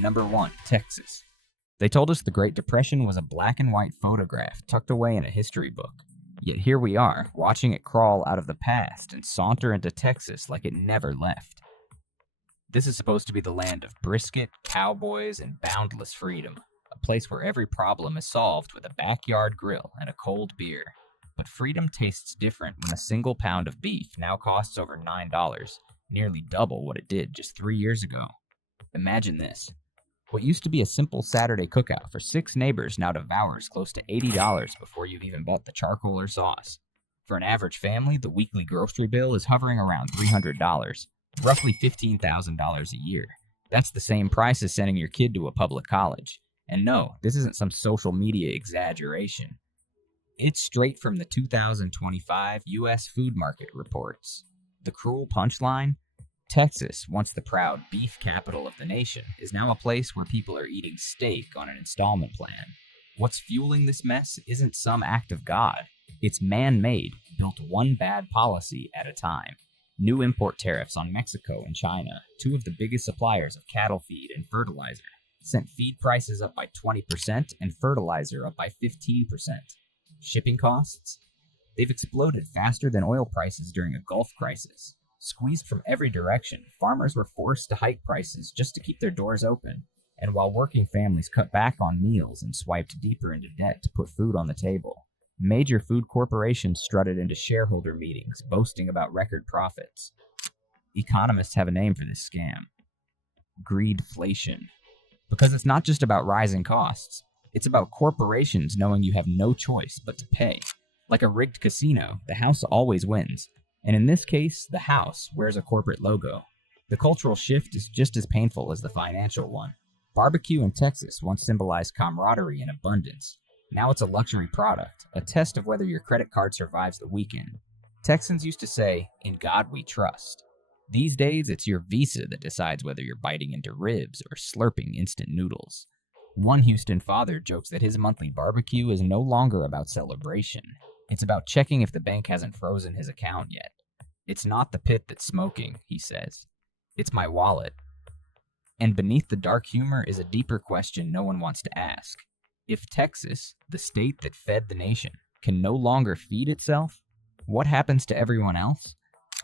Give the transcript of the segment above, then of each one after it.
Number 1. Texas. They told us the Great Depression was a black and white photograph tucked away in a history book. Yet here we are, watching it crawl out of the past and saunter into Texas like it never left. This is supposed to be the land of brisket, cowboys, and boundless freedom. A place where every problem is solved with a backyard grill and a cold beer. But freedom tastes different when a single pound of beef now costs over $9, nearly double what it did just 3 years ago. Imagine this. What used to be a simple Saturday cookout for 6 neighbors now devours close to $80 before you've even bought the charcoal or sauce. For an average family, the weekly grocery bill is hovering around $300, roughly $15,000 a year. That's the same price as sending your kid to a public college. And no, this isn't some social media exaggeration. It's straight from the 2025 U.S. Food Market Reports. The cruel punchline? Texas, once the proud beef capital of the nation, is now a place where people are eating steak on an installment plan. What's fueling this mess isn't some act of God. It's man-made, built one bad policy at a time. New import tariffs on Mexico and China, 2 of the biggest suppliers of cattle feed and fertilizer, sent feed prices up by 20% and fertilizer up by 15%. Shipping costs? They've exploded faster than oil prices during a Gulf crisis. Squeezed from every direction, farmers were forced to hike prices just to keep their doors open. And while working families cut back on meals and swiped deeper into debt to put food on the table, major food corporations strutted into shareholder meetings boasting about record profits. Economists have a name for this scam. Greedflation. Because it's not just about rising costs. It's about corporations knowing you have no choice but to pay. Like a rigged casino, the house always wins. And in this case, the house wears a corporate logo. The cultural shift is just as painful as the financial one. Barbecue in Texas once symbolized camaraderie and abundance. Now it's a luxury product, a test of whether your credit card survives the weekend. Texans used to say, "In God we trust." These days, it's your Visa that decides whether you're biting into ribs or slurping instant noodles. One Houston father jokes that his monthly barbecue is no longer about celebration. It's about checking if the bank hasn't frozen his account yet. It's not the pit that's smoking, he says. It's my wallet. And beneath the dark humor is a deeper question no one wants to ask. If Texas, the state that fed the nation, can no longer feed itself, what happens to everyone else?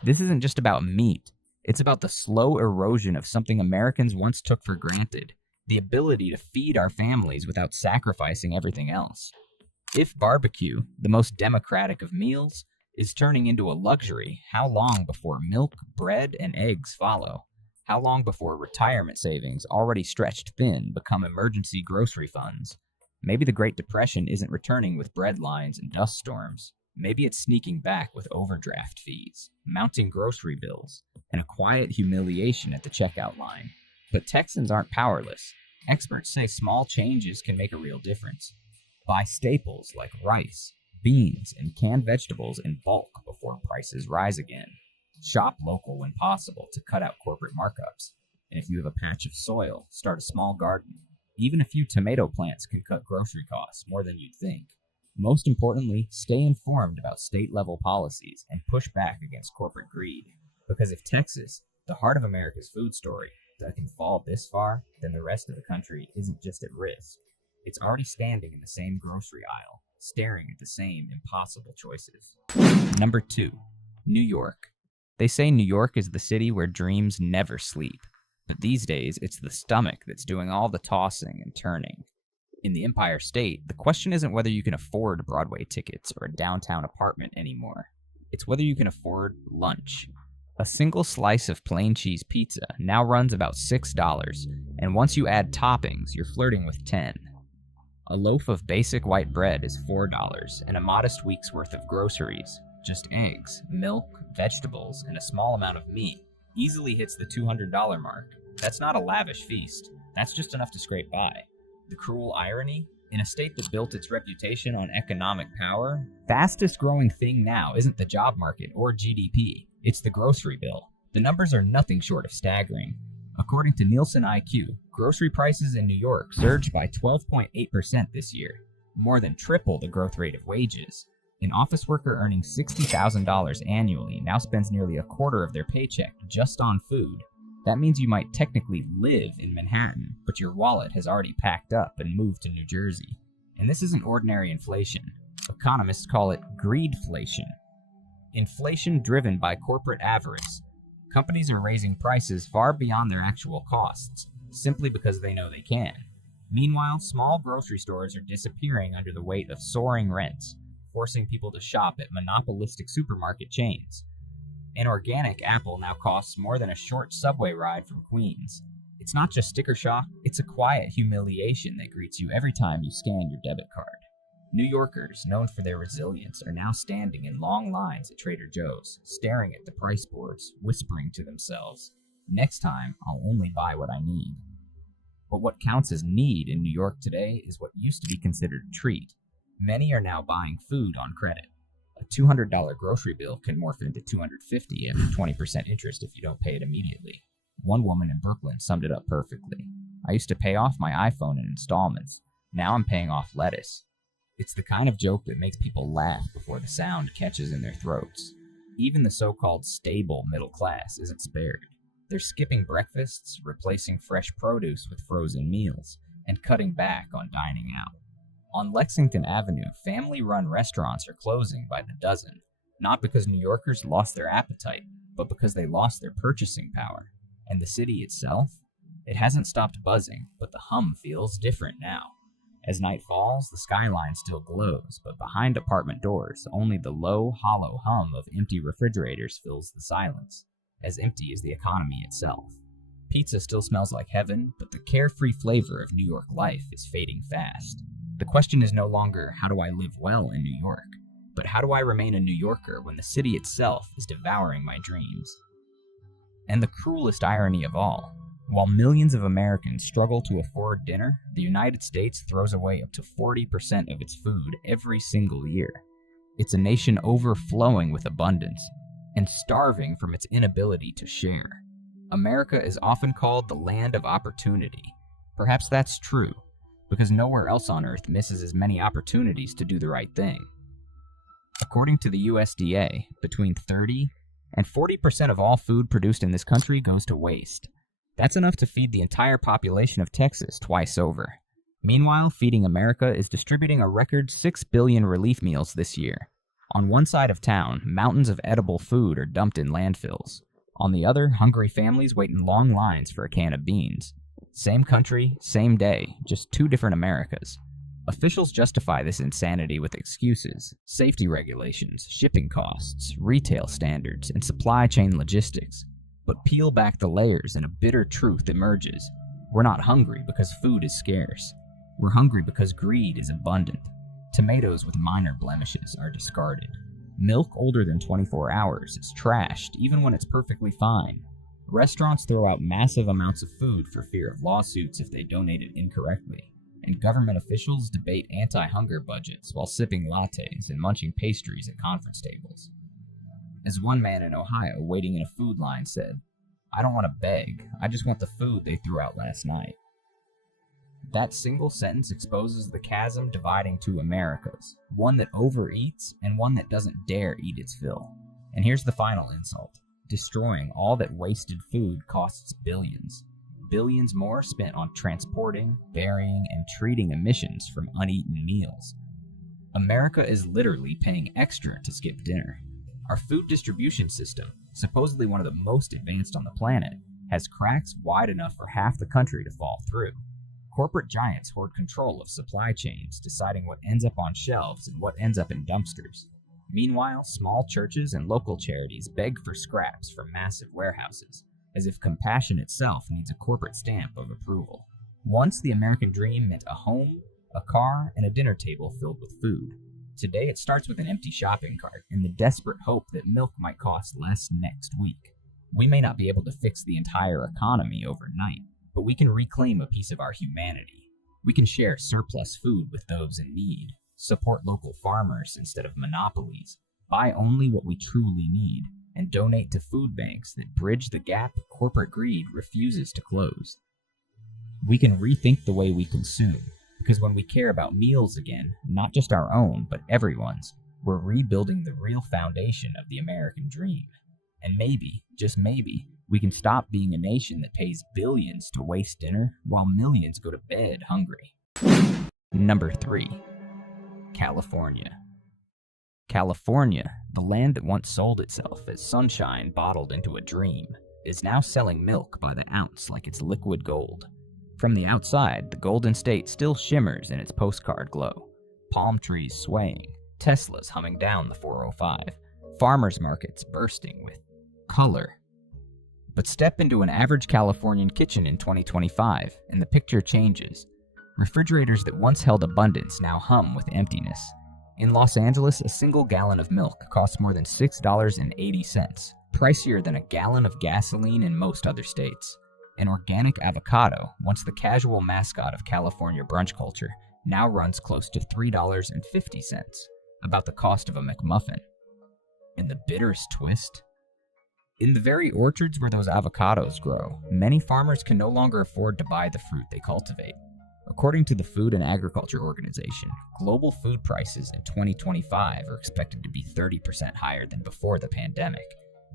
This isn't just about meat. It's about the slow erosion of something Americans once took for granted, the ability to feed our families without sacrificing everything else. If barbecue, the most democratic of meals, is turning into a luxury, how long before milk, bread, and eggs follow? How long before retirement savings, already stretched thin, become emergency grocery funds? Maybe the Great Depression isn't returning with bread lines and dust storms. Maybe it's sneaking back with overdraft fees, mounting grocery bills, and a quiet humiliation at the checkout line. But Texans aren't powerless. Experts say small changes can make a real difference. Buy staples like rice, beans, and canned vegetables in bulk before prices rise again. Shop local when possible to cut out corporate markups. And if you have a patch of soil, start a small garden. Even a few tomato plants can cut grocery costs more than you'd think. Most importantly, stay informed about state-level policies and push back against corporate greed. Because if Texas, the heart of America's food story, that can fall this far, then the rest of the country isn't just at risk. It's already standing in the same grocery aisle, staring at the same impossible choices. Number 2. New York. They say New York is the city where dreams never sleep. But these days, it's the stomach that's doing all the tossing and turning. In the Empire State, the question isn't whether you can afford Broadway tickets or a downtown apartment anymore. It's whether you can afford lunch. A single slice of plain cheese pizza now runs about $6, and once you add toppings, you're flirting with $10. A loaf of basic white bread is $4, and a modest week's worth of groceries, just eggs, milk, vegetables, and a small amount of meat, easily hits the $200 mark. That's not a lavish feast. That's just enough to scrape by. The cruel irony? In a state that built its reputation on economic power, fastest growing thing now isn't the job market or GDP. It's the grocery bill. The numbers are nothing short of staggering. According to Nielsen IQ, grocery prices in New York surged by 12.8% this year, more than triple the growth rate of wages. An office worker earning $60,000 annually now spends nearly a quarter of their paycheck just on food. That means you might technically live in Manhattan, but your wallet has already packed up and moved to New Jersey. And this isn't ordinary inflation. Economists call it greedflation. Inflation driven by corporate avarice. Companies are raising prices far beyond their actual costs, simply because they know they can. Meanwhile, small grocery stores are disappearing under the weight of soaring rents, forcing people to shop at monopolistic supermarket chains. An organic apple now costs more than a short subway ride from Queens. It's not just sticker shock, it's a quiet humiliation that greets you every time you scan your debit card. New Yorkers, known for their resilience, are now standing in long lines at Trader Joe's, staring at the price boards, whispering to themselves, "Next time, I'll only buy what I need." But what counts as need in New York today is what used to be considered a treat. Many are now buying food on credit. A $200 grocery bill can morph into $250 after 20% interest if you don't pay it immediately. One woman in Brooklyn summed it up perfectly. "I used to pay off my iPhone in installments. Now I'm paying off lettuce." It's the kind of joke that makes people laugh before the sound catches in their throats. Even the so-called stable middle class isn't spared. They're skipping breakfasts, replacing fresh produce with frozen meals, and cutting back on dining out. On Lexington Avenue, family-run restaurants are closing by the dozen, not because New Yorkers lost their appetite, but because they lost their purchasing power. And the city itself? It hasn't stopped buzzing, but the hum feels different now. As night falls, the skyline still glows, but behind apartment doors, only the low, hollow hum of empty refrigerators fills the silence, as empty as the economy itself. Pizza still smells like heaven, but the carefree flavor of New York life is fading fast. The question is no longer, how do I live well in New York? But how do I remain a New Yorker when the city itself is devouring my dreams? And the cruelest irony of all, while millions of Americans struggle to afford dinner, the United States throws away up to 40% of its food every single year. It's a nation overflowing with abundance and starving from its inability to share. America is often called the land of opportunity. Perhaps that's true, because nowhere else on Earth misses as many opportunities to do the right thing. According to the USDA, between 30 and 40% of all food produced in this country goes to waste. That's enough to feed the entire population of Texas twice over. Meanwhile, Feeding America is distributing a record 6 billion relief meals this year. On one side of town, mountains of edible food are dumped in landfills. On the other, hungry families wait in long lines for a can of beans. Same country, same day, just two different Americas. Officials justify this insanity with excuses: safety regulations, shipping costs, retail standards, and supply chain logistics. But peel back the layers and a bitter truth emerges. We're not hungry because food is scarce. We're hungry because greed is abundant. Tomatoes with minor blemishes are discarded. Milk older than 24 hours is trashed even when it's perfectly fine. Restaurants throw out massive amounts of food for fear of lawsuits if they donate it incorrectly. And government officials debate anti-hunger budgets while sipping lattes and munching pastries at conference tables. As one man in Ohio waiting in a food line said, "I don't want to beg, I just want the food they threw out last night." That single sentence exposes the chasm dividing two Americas, one that overeats and one that doesn't dare eat its fill. And here's the final insult: destroying all that wasted food costs billions. Billions more spent on transporting, burying, and treating emissions from uneaten meals. America is literally paying extra to skip dinner. Our food distribution system, supposedly one of the most advanced on the planet, has cracks wide enough for half the country to fall through. Corporate giants hoard control of supply chains, deciding what ends up on shelves and what ends up in dumpsters. Meanwhile, small churches and local charities beg for scraps from massive warehouses, as if compassion itself needs a corporate stamp of approval. Once the American dream meant a home, a car, and a dinner table filled with food. Today it starts with an empty shopping cart and the desperate hope that milk might cost less next week. We may not be able to fix the entire economy overnight, but we can reclaim a piece of our humanity. We can share surplus food with those in need, support local farmers instead of monopolies, buy only what we truly need, and donate to food banks that bridge the gap corporate greed refuses to close. We can rethink the way we consume, because when we care about meals again, not just our own, but everyone's, we're rebuilding the real foundation of the American dream. And maybe, just maybe, We can stop being a nation that pays billions to waste dinner while millions go to bed hungry. Number 3. California. California, the land that once sold itself as sunshine bottled into a dream, is now selling milk by the ounce like it's liquid gold. From the outside, the Golden State still shimmers in its postcard glow. Palm trees swaying, Teslas humming down the 405, farmers markets bursting with color. But step into an average Californian kitchen in 2025, and the picture changes. Refrigerators that once held abundance now hum with emptiness. In Los Angeles, a single gallon of milk costs more than $6.80, pricier than a gallon of gasoline in most other states. An organic avocado, once the casual mascot of California brunch culture, now runs close to $3.50, about the cost of a McMuffin. And the bitterest twist? In the very orchards where those avocados grow, many farmers can no longer afford to buy the fruit they cultivate. According to the Food and Agriculture Organization, global food prices in 2025 are expected to be 30% higher than before the pandemic.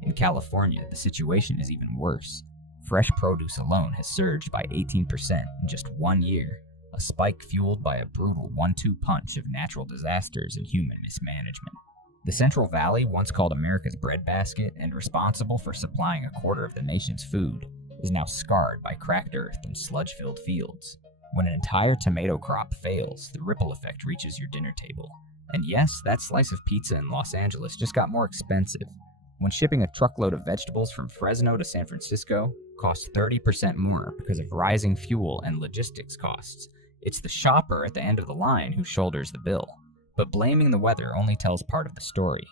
In California, the situation is even worse. Fresh produce alone has surged by 18% in just 1 year, a spike fueled by a brutal 1-2 punch of natural disasters and human mismanagement. The Central Valley, once called America's breadbasket and responsible for supplying a quarter of the nation's food, is now scarred by cracked earth and sludge-filled fields. When an entire tomato crop fails, the ripple effect reaches your dinner table. And yes, that slice of pizza in Los Angeles just got more expensive. When shipping a truckload of vegetables from Fresno to San Francisco costs 30% more because of rising fuel and logistics costs, it's the shopper at the end of the line who shoulders the bill. But blaming the weather only tells part of the story.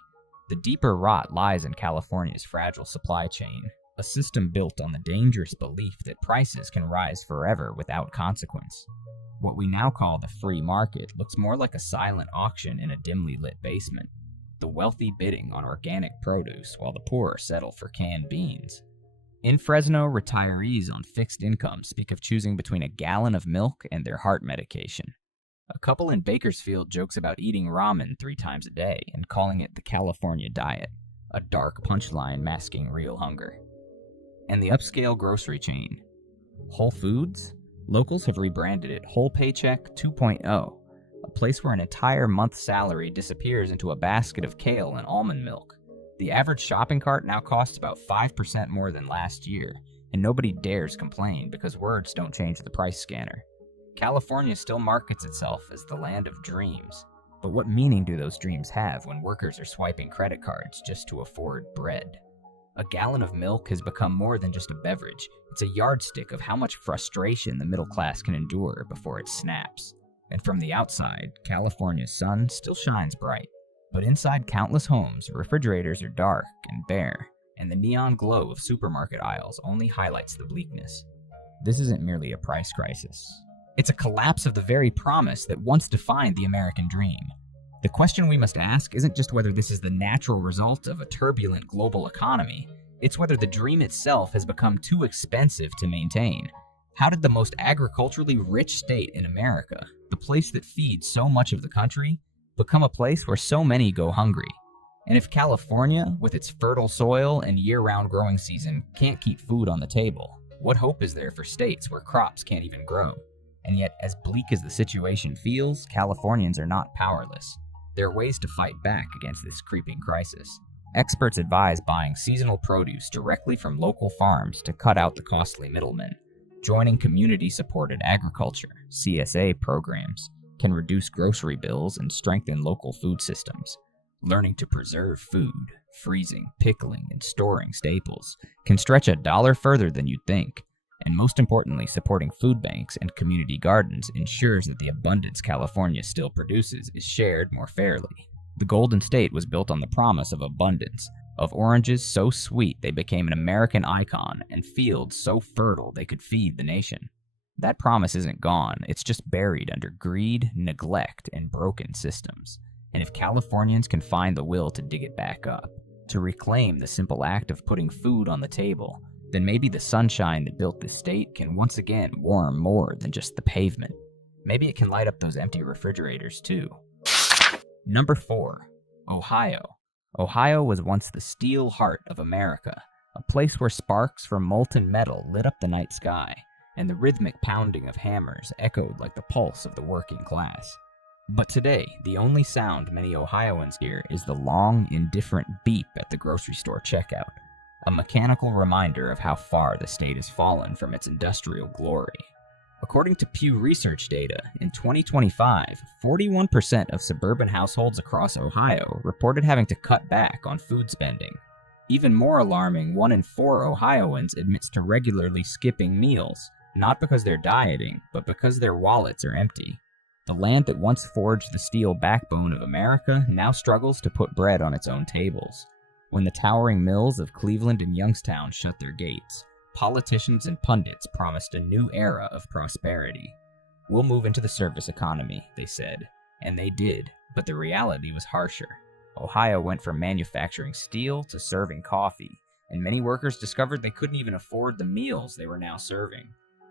The deeper rot lies in California's fragile supply chain, a system built on the dangerous belief that prices can rise forever without consequence. What we now call the free market looks more like a silent auction in a dimly lit basement. The wealthy bidding on organic produce while the poor settle for canned beans. In Fresno, retirees on fixed incomes speak of choosing between a gallon of milk and their heart medication. A couple in Bakersfield jokes about eating ramen 3 times a day and calling it the California diet, a dark punchline masking real hunger. And the upscale grocery chain, Whole Foods? Locals have rebranded it Whole Paycheck 2.0, a place where an entire month's salary disappears into a basket of kale and almond milk. The average shopping cart now costs about 5% more than last year, and nobody dares complain because words don't change the price scanner. California still markets itself as the land of dreams, but what meaning do those dreams have when workers are swiping credit cards just to afford bread? A gallon of milk has become more than just a beverage. It's a yardstick of how much frustration the middle class can endure before it snaps. And from the outside, California's sun still shines bright. But inside countless homes, refrigerators are dark and bare, and the neon glow of supermarket aisles only highlights the bleakness. This isn't merely a price crisis. It's a collapse of the very promise that once defined the American dream. The question we must ask isn't just whether this is the natural result of a turbulent global economy, it's whether the dream itself has become too expensive to maintain. How did the most agriculturally rich state in America, the place that feeds so much of the country, become a place where so many go hungry? And if California, with its fertile soil and year-round growing season, can't keep food on the table, what hope is there for states where crops can't even grow? And yet, as bleak as the situation feels, Californians are not powerless. There are ways to fight back against this creeping crisis. Experts advise buying seasonal produce directly from local farms to cut out the costly middlemen. Joining community-supported agriculture, CSA programs, can reduce grocery bills and strengthen local food systems. Learning to preserve food, freezing, pickling, and storing staples can stretch a dollar further than you'd think. And most importantly, supporting food banks and community gardens ensures that the abundance California still produces is shared more fairly. The Golden State was built on the promise of abundance, of oranges so sweet they became an American icon, and fields so fertile they could feed the nation. That promise isn't gone, it's just buried under greed, neglect, and broken systems. And if Californians can find the will to dig it back up, to reclaim the simple act of putting food on the table, then maybe the sunshine that built this state can once again warm more than just the pavement. Maybe it can light up those empty refrigerators too. Number 4. Ohio. Ohio was once the steel heart of America, a place where sparks from molten metal lit up the night sky, and the rhythmic pounding of hammers echoed like the pulse of the working class. But today, the only sound many Ohioans hear is the long, indifferent beep at the grocery store checkout, a mechanical reminder of how far the state has fallen from its industrial glory. According to Pew Research data, in 2025, 41% of suburban households across Ohio reported having to cut back on food spending. Even more alarming, 1 in 4 Ohioans admits to regularly skipping meals, not because they're dieting, but because their wallets are empty. The land that once forged the steel backbone of America now struggles to put bread on its own tables. When the towering mills of Cleveland and Youngstown shut their gates, politicians and pundits promised a new era of prosperity. We'll move into the service economy, they said, and they did, but the reality was harsher. Ohio went from manufacturing steel to serving coffee, and many workers discovered they couldn't even afford the meals they were now serving.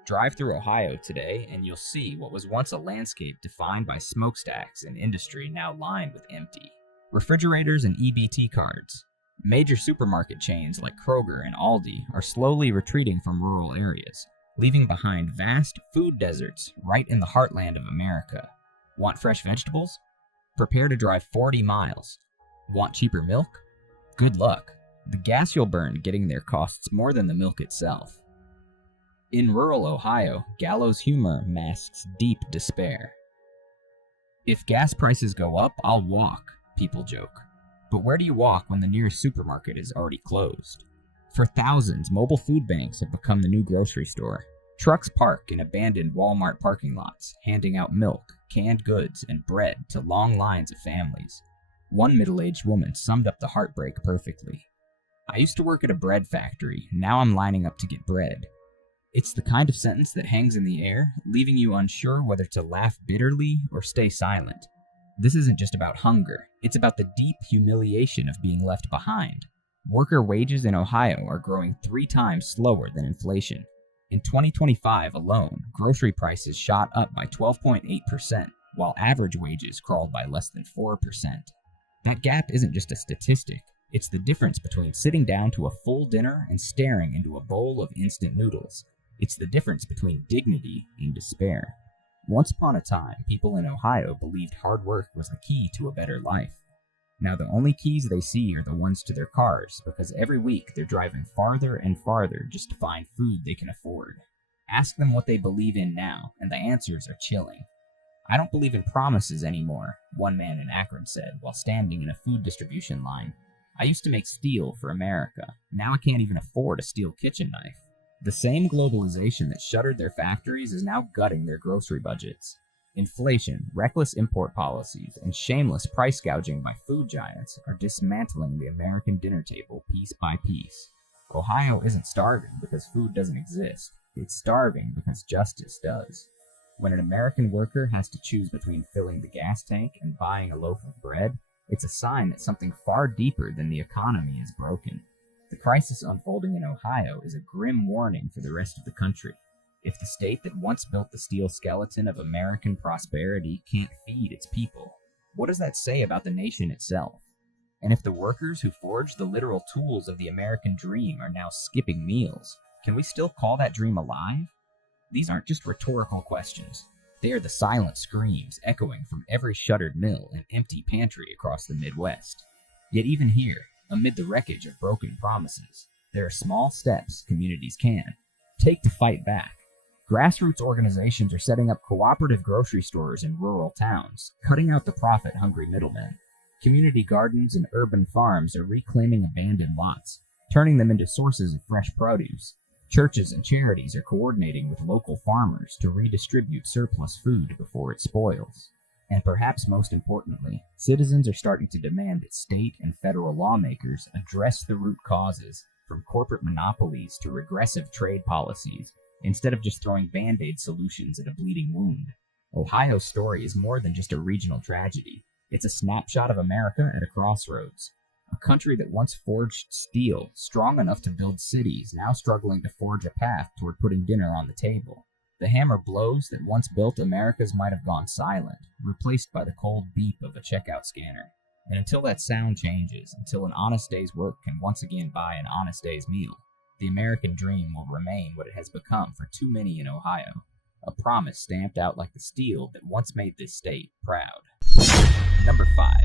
Drive through Ohio today, and you'll see what was once a landscape defined by smokestacks and industry now lined with empty refrigerators and EBT cards. Major supermarket chains like Kroger and Aldi are slowly retreating from rural areas, leaving behind vast food deserts right in the heartland of America. Want fresh vegetables? Prepare to drive 40 miles. Want cheaper milk? Good luck. The gas you'll burn getting there costs more than the milk itself. In rural Ohio, gallows humor masks deep despair. If gas prices go up, I'll walk, people joke. But where do you walk when the nearest supermarket is already closed? For thousands, mobile food banks have become the new grocery store. Trucks park in abandoned Walmart parking lots, handing out milk, canned goods, and bread to long lines of families. One middle-aged woman summed up the heartbreak perfectly. I used to work at a bread factory, now I'm lining up to get bread. It's the kind of sentence that hangs in the air, leaving you unsure whether to laugh bitterly or stay silent. This isn't just about hunger, it's about the deep humiliation of being left behind. Worker wages in Ohio are growing 3 times slower than inflation. In 2025 alone, grocery prices shot up by 12.8%, while average wages crawled by less than 4%. That gap isn't just a statistic, it's the difference between sitting down to a full dinner and staring into a bowl of instant noodles. It's the difference between dignity and despair. Once upon a time, people in Ohio believed hard work was the key to a better life. Now the only keys they see are the ones to their cars, because every week they're driving farther and farther just to find food they can afford. Ask them what they believe in now, and the answers are chilling. I don't believe in promises anymore, one man in Akron said while standing in a food distribution line. I used to make steel for America. Now I can't even afford a steel kitchen knife. The same globalization that shuttered their factories is now gutting their grocery budgets. Inflation, reckless import policies, and shameless price gouging by food giants are dismantling the American dinner table piece by piece. Ohio isn't starving because food doesn't exist. It's starving because justice does. When an American worker has to choose between filling the gas tank and buying a loaf of bread, it's a sign that something far deeper than the economy is broken. The crisis unfolding in Ohio is a grim warning for the rest of the country. If the state that once built the steel skeleton of American prosperity can't feed its people, what does that say about the nation itself? And if the workers who forged the literal tools of the American dream are now skipping meals, can we still call that dream alive? These aren't just rhetorical questions. They are the silent screams echoing from every shuttered mill and empty pantry across the Midwest. Yet even here, amid the wreckage of broken promises, there are small steps communities can take to fight back. Grassroots organizations are setting up cooperative grocery stores in rural towns, cutting out the profit-hungry middlemen. Community gardens and urban farms are reclaiming abandoned lots, turning them into sources of fresh produce. Churches and charities are coordinating with local farmers to redistribute surplus food before it spoils. And perhaps most importantly, citizens are starting to demand that state and federal lawmakers address the root causes, from corporate monopolies to regressive trade policies, instead of just throwing band-aid solutions at a bleeding wound. Ohio's story is more than just a regional tragedy. It's a snapshot of America at a crossroads. A country that once forged steel, strong enough to build cities, now struggling to forge a path toward putting dinner on the table. The hammer blows that once built Americas might have gone silent, replaced by the cold beep of a checkout scanner. And until that sound changes, until an honest day's work can once again buy an honest day's meal, The American dream will remain what it has become for too many in Ohio, a promise stamped out like the steel that once made this state proud. Number 5.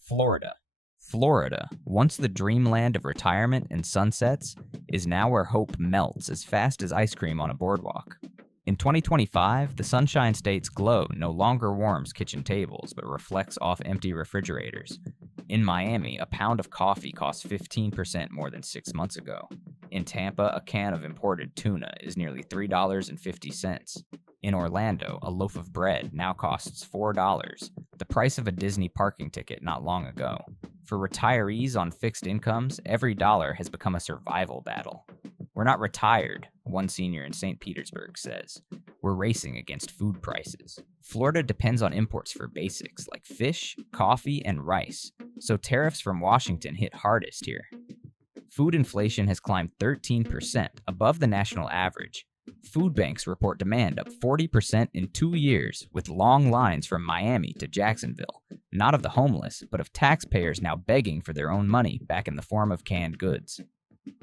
Florida. Florida, once the dreamland of retirement and sunsets, is now where hope melts as fast as ice cream on a boardwalk. In 2025, the Sunshine State's glow no longer warms kitchen tables but reflects off empty refrigerators. In Miami, a pound of coffee costs 15% more than 6 months ago. In Tampa, a can of imported tuna is nearly $3.50. In Orlando, a loaf of bread now costs $4, the price of a Disney parking ticket not long ago. For retirees on fixed incomes, every dollar has become a survival battle. We're not retired, one senior in St. Petersburg says. We're racing against food prices. Florida depends on imports for basics like fish, coffee, and rice, so tariffs from Washington hit hardest here. Food inflation has climbed 13%, above the national average. Food banks report demand up 40% in 2 years, with long lines from Miami to Jacksonville, not of the homeless, but of taxpayers now begging for their own money back in the form of canned goods.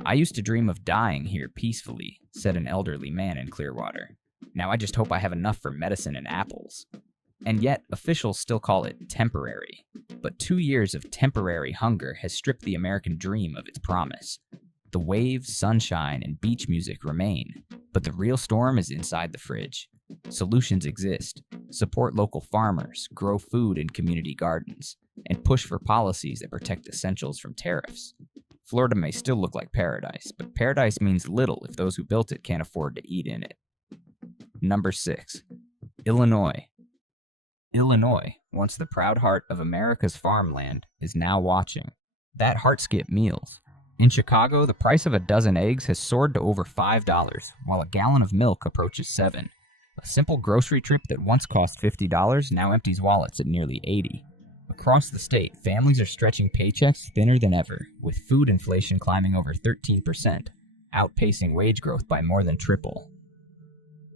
I used to dream of dying here peacefully, said an elderly man in Clearwater. Now I just hope I have enough for medicine and apples. And yet, officials still call it temporary. But 2 years of temporary hunger has stripped the American dream of its promise. The waves, sunshine, and beach music remain, but the real storm is inside the fridge. Solutions exist. Support local farmers, grow food in community gardens, and push for policies that protect essentials from tariffs. Florida may still look like paradise, but paradise means little if those who built it can't afford to eat in it. Number 6. Illinois. Illinois, once the proud heart of America's farmland, is now watching. That heart skipped meals. In Chicago, the price of a dozen eggs has soared to over $5, while a gallon of milk approaches $7. A simple grocery trip that once cost $50 now empties wallets at nearly $80. Across the state, families are stretching paychecks thinner than ever, with food inflation climbing over 13%, outpacing wage growth by more than triple.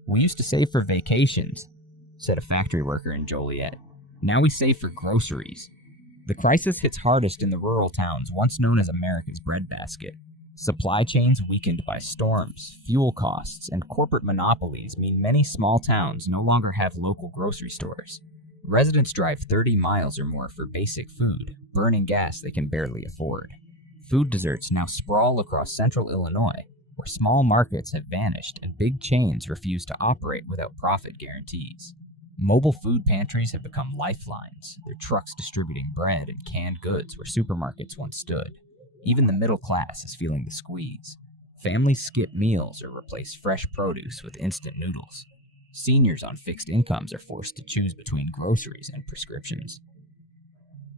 We used to save for vacations, said a factory worker in Joliet. Now we save for groceries. The crisis hits hardest in the rural towns once known as America's breadbasket. Supply chains weakened by storms, fuel costs, and corporate monopolies mean many small towns no longer have local grocery stores. Residents drive 30 miles or more for basic food, burning gas they can barely afford. Food deserts now sprawl across central Illinois, where small markets have vanished and big chains refuse to operate without profit guarantees. Mobile food pantries have become lifelines, their trucks distributing bread and canned goods where supermarkets once stood. Even the middle class is feeling the squeeze. Families skip meals or replace fresh produce with instant noodles. Seniors on fixed incomes are forced to choose between groceries and prescriptions.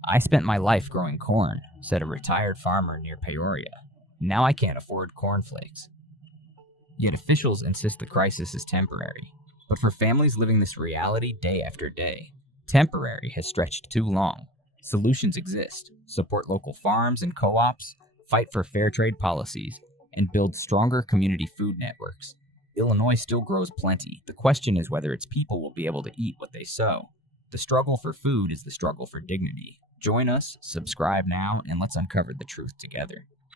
I spent my life growing corn, said a retired farmer near Peoria. Now I can't afford cornflakes. Yet officials insist the crisis is temporary. But for families living this reality day after day, temporary has stretched too long. Solutions exist. Support local farms and co-ops, fight for fair trade policies, and build stronger community food networks. Illinois still grows plenty. The question is whether its people will be able to eat what they sow. The struggle for food is the struggle for dignity. Join us, subscribe now, and let's uncover the truth together.